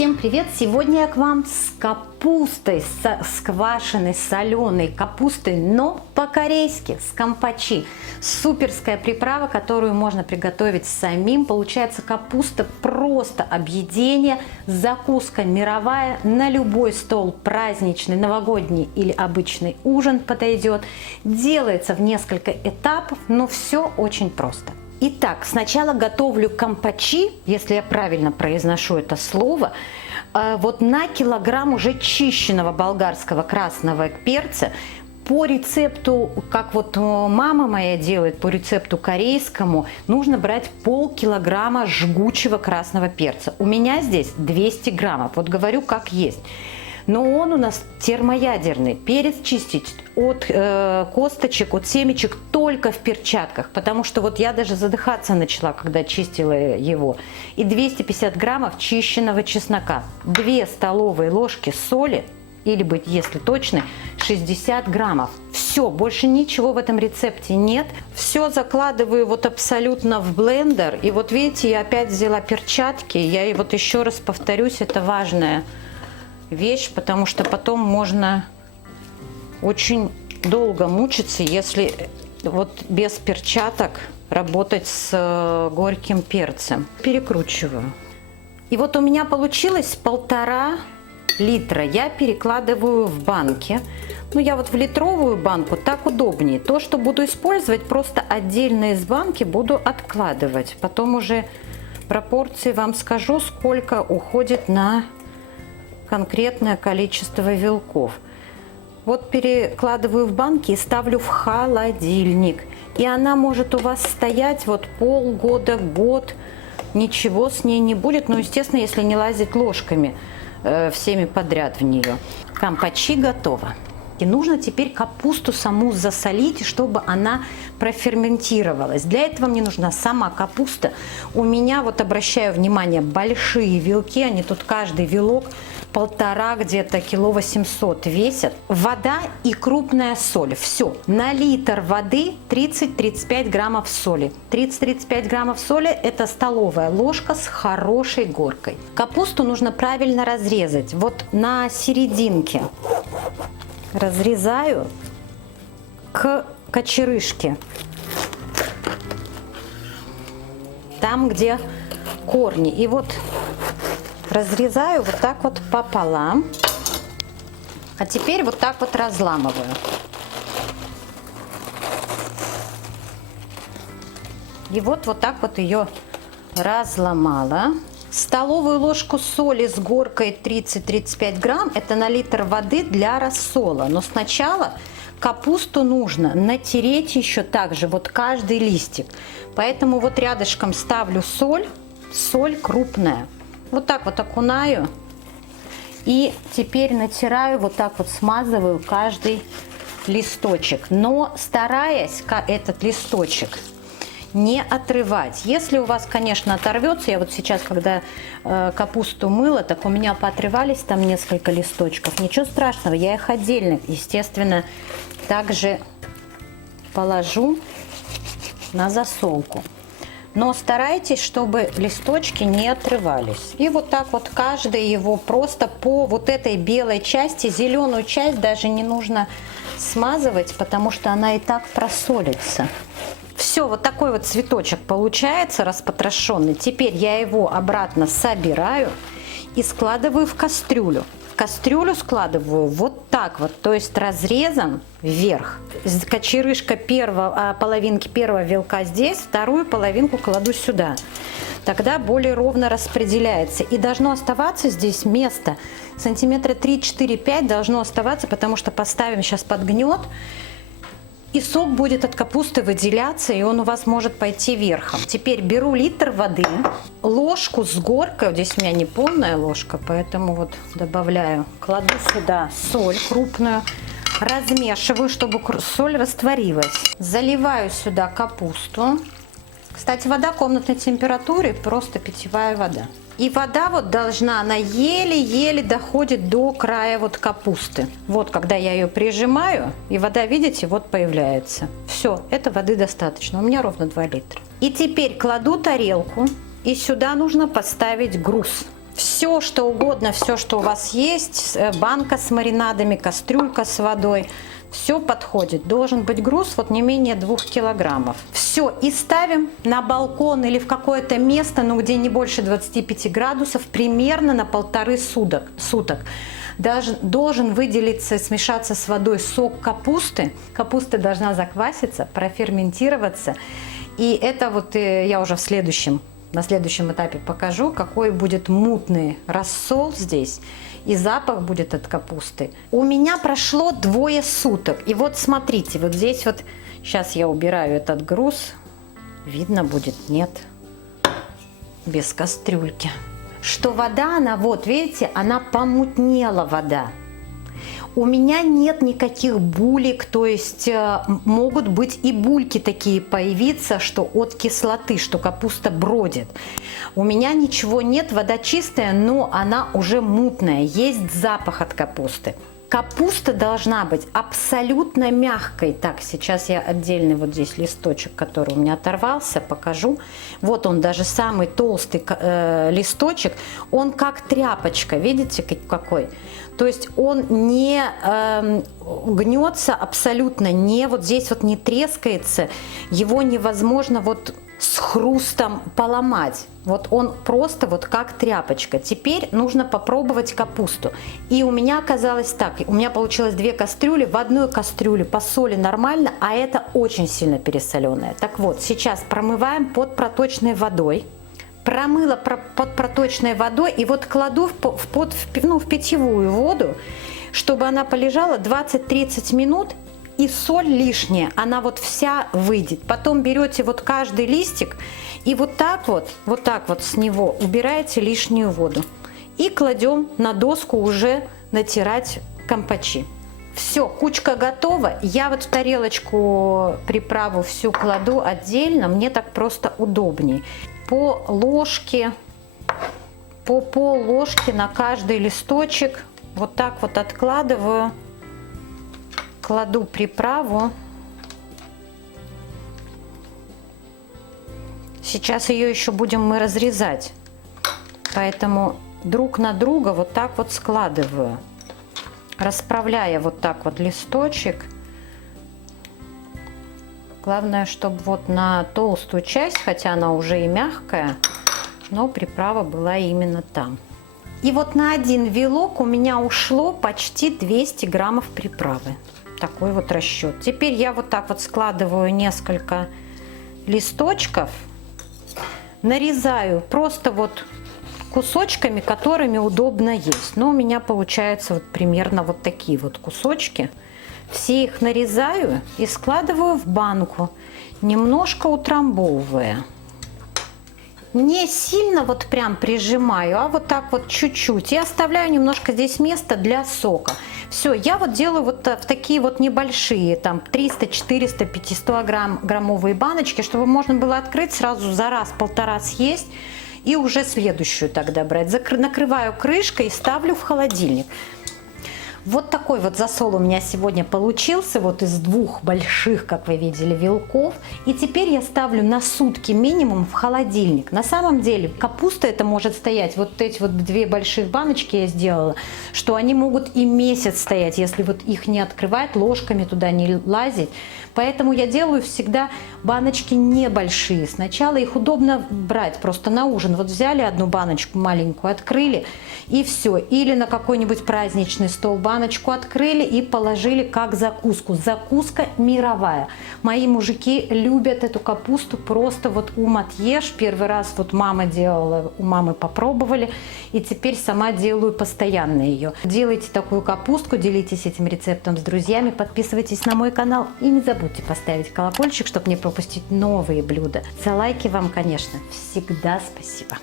Всем привет! Сегодня я к вам с капустой, с квашеной соленой капустой, но по-корейски, с кампачи. Суперская приправа, которую можно приготовить самим. Получается капуста просто объедение, закуска мировая, на любой стол, праздничный, новогодний или обычный ужин подойдет. Делается в несколько этапов, но все очень просто. Итак, сначала готовлю кампачи, если я правильно произношу это слово. Вот на килограмм уже чищенного болгарского красного перца по рецепту, как вот мама моя делает, по рецепту корейскому, нужно брать полкилограмма жгучего красного перца. У меня здесь 200 граммов, вот говорю как есть. Но он у нас термоядерный. Перец чистить от косточек, от семечек только в перчатках, потому что вот я даже задыхаться начала, когда чистила его. И 250 граммов чищенного чеснока, 2 столовые ложки соли, или быть, если точно, 60 граммов. Все, больше ничего в этом рецепте нет. Все закладываю вот абсолютно в блендер. И вот видите, я опять взяла перчатки. Я и вот еще раз повторюсь, это важная вещь, потому что потом можно очень долго мучиться, если вот без перчаток работать с горьким перцем. Перекручиваю. И вот у меня получилось 1,5 литра. Я перекладываю в банки. Ну, я вот в литровую банку так удобнее. То, что буду использовать, просто отдельно из банки буду откладывать. Потом уже пропорции вам скажу, сколько уходит на конкретное количество белков. Вот перекладываю в банки и ставлю в холодильник. И она может у вас стоять вот полгода, год. Ничего с ней не будет. Ну, естественно, если не лазить ложками всеми подряд в нее. Кампачи готово. И нужно теперь капусту саму засолить, чтобы она проферментировалась. Для этого мне нужна сама капуста. У меня, вот обращаю внимание, большие вилки, они тут каждый вилок 1,5 где-то кило 800 весят. Вода и крупная соль. Все. На литр воды 30-35 граммов соли. 30-35 граммов соли – это столовая ложка с хорошей горкой. Капусту нужно правильно разрезать. Вот на серединке разрезаю к кочерышке. Там, где корни. И вот разрезаю вот так вот пополам. А теперь вот так вот разламываю. И вот так вот ее разломала. Столовую ложку соли с горкой 30-35 грамм – это на литр воды для рассола. Но сначала капусту нужно натереть еще также, вот каждый листик. Поэтому вот рядышком ставлю соль, соль крупная. Вот так вот окунаю и теперь натираю, вот так вот смазываю каждый листочек. Но стараясь этот листочек не отрывать. Если у вас, конечно, оторвется, я вот сейчас, когда капусту мыла, так у меня поотрывались там несколько листочков. Ничего страшного, я их отдельно, естественно, также положу на засолку. Но старайтесь, чтобы листочки не отрывались. И вот так вот каждый его просто по вот этой белой части, зеленую часть даже не нужно смазывать, потому что она и так просолится. Все, вот такой вот цветочек получается распотрошенный. Теперь я его обратно собираю и складываю в кастрюлю. В кастрюлю складываю вот так вот, то есть разрезом вверх. Кочерышка половинки первого вилка здесь, вторую половинку кладу сюда. Тогда более ровно распределяется. И должно оставаться здесь место сантиметра 3-4-5 должно оставаться, потому что поставим сейчас под гнет. И сок будет от капусты выделяться, и он у вас может пойти верхом. Теперь беру литр воды, ложку с горкой, вот здесь у меня не полная ложка, поэтому вот добавляю, кладу сюда соль крупную, размешиваю, чтобы соль растворилась. Заливаю сюда капусту. Кстати, вода комнатной температуры, просто питьевая вода. И вода вот должна, она еле-еле доходит до края вот капусты. Вот когда я ее прижимаю, и вода, видите, вот появляется. Все, это воды достаточно. У меня ровно 2 литра. И теперь кладу тарелку, и сюда нужно поставить груз. Все, что угодно, все, что у вас есть, банка с маринадами, кастрюлька с водой, все подходит. Должен быть груз вот не менее 2 килограммов. Все, и ставим на балкон или в какое-то место, ну где не больше 25 градусов, примерно на 1,5 суток. Даже должен выделиться и смешаться с водой сок капусты. Капуста должна закваситься, проферментироваться. И это вот я уже на следующем этапе покажу, какой будет мутный рассол здесь. И запах будет от капусты. У меня прошло 2 суток. И вот смотрите, вот здесь вот, сейчас я убираю этот груз. Видно будет? Нет. Без кастрюльки. Что вода, она, вот видите, она помутнела, вода. У меня нет никаких булек, то есть могут быть и бульки такие появиться, что от кислоты, что капуста бродит. У меня ничего нет, вода чистая, но она уже мутная, есть запах от капусты. Капуста должна быть абсолютно мягкой. Так, сейчас я отдельный вот здесь листочек, который у меня оторвался, покажу. Вот он, даже самый толстый листочек, он как тряпочка, видите какой? То есть он не гнется абсолютно, не вот здесь вот не трескается, его невозможно вот с хрустом поломать. Вот он просто вот как тряпочка. Теперь нужно попробовать капусту. И у меня оказалось так, у меня получилось 2 кастрюли. В одной кастрюле по соли нормально, а это очень сильно пересоленая. Так вот, сейчас промываем под проточной водой. Промыла под проточной водой и вот кладу в питьевую воду, чтобы она полежала 20-30 минут. И соль лишняя, она вот вся выйдет. Потом берете вот каждый листик и вот так вот с него убираете лишнюю воду. И кладем на доску уже натирать кампачи. Все, кучка готова. Я вот в тарелочку приправу всю кладу отдельно. Мне так просто удобней. По ложке, по пол-ложки на каждый листочек вот так вот откладываю. Кладу приправу. Сейчас ее еще будем мы разрезать. Поэтому друг на друга вот так вот складываю. Расправляя вот так вот листочек. Главное, чтобы вот на толстую часть, хотя она уже и мягкая, но приправа была именно там. И вот на один вилок у меня ушло почти 200 граммов приправы. Такой вот расчет. Теперь я вот так вот складываю несколько листочков, нарезаю просто вот кусочками, которыми удобно есть. Но у меня получается вот примерно вот такие вот кусочки. Все их нарезаю и складываю в банку, немножко утрамбовывая. Не сильно вот прям прижимаю, а вот так вот чуть-чуть. И оставляю немножко здесь места для сока. Все, я вот делаю вот в такие вот небольшие, там 300, 400, 500 граммовые баночки, чтобы можно было открыть сразу за раз-полтора съесть и уже следующую тогда брать. Накрываю крышкой и ставлю в холодильник. Вот такой вот засол у меня сегодня получился, вот из 2 больших, как вы видели, вилков. И теперь я ставлю на сутки минимум в холодильник. На самом деле капуста это может стоять, вот эти вот 2 больших баночки я сделала, что они могут и месяц стоять, если вот их не открывать, ложками туда не лазить. Поэтому я делаю всегда баночки небольшие. Сначала их удобно брать просто на ужин. Вот взяли одну баночку маленькую, открыли и все. Или на какой-нибудь праздничный стол баночку открыли и положили как закуску. Закуска мировая. Мои мужики любят эту капусту просто вот ум отъешь. Первый раз вот мама делала, у мамы попробовали. И теперь сама делаю постоянно ее. Делайте такую капустку, делитесь этим рецептом с друзьями, подписывайтесь на мой канал и не забудьте поставить колокольчик, чтобы не пропустить новые блюда. За лайки вам, конечно, всегда спасибо.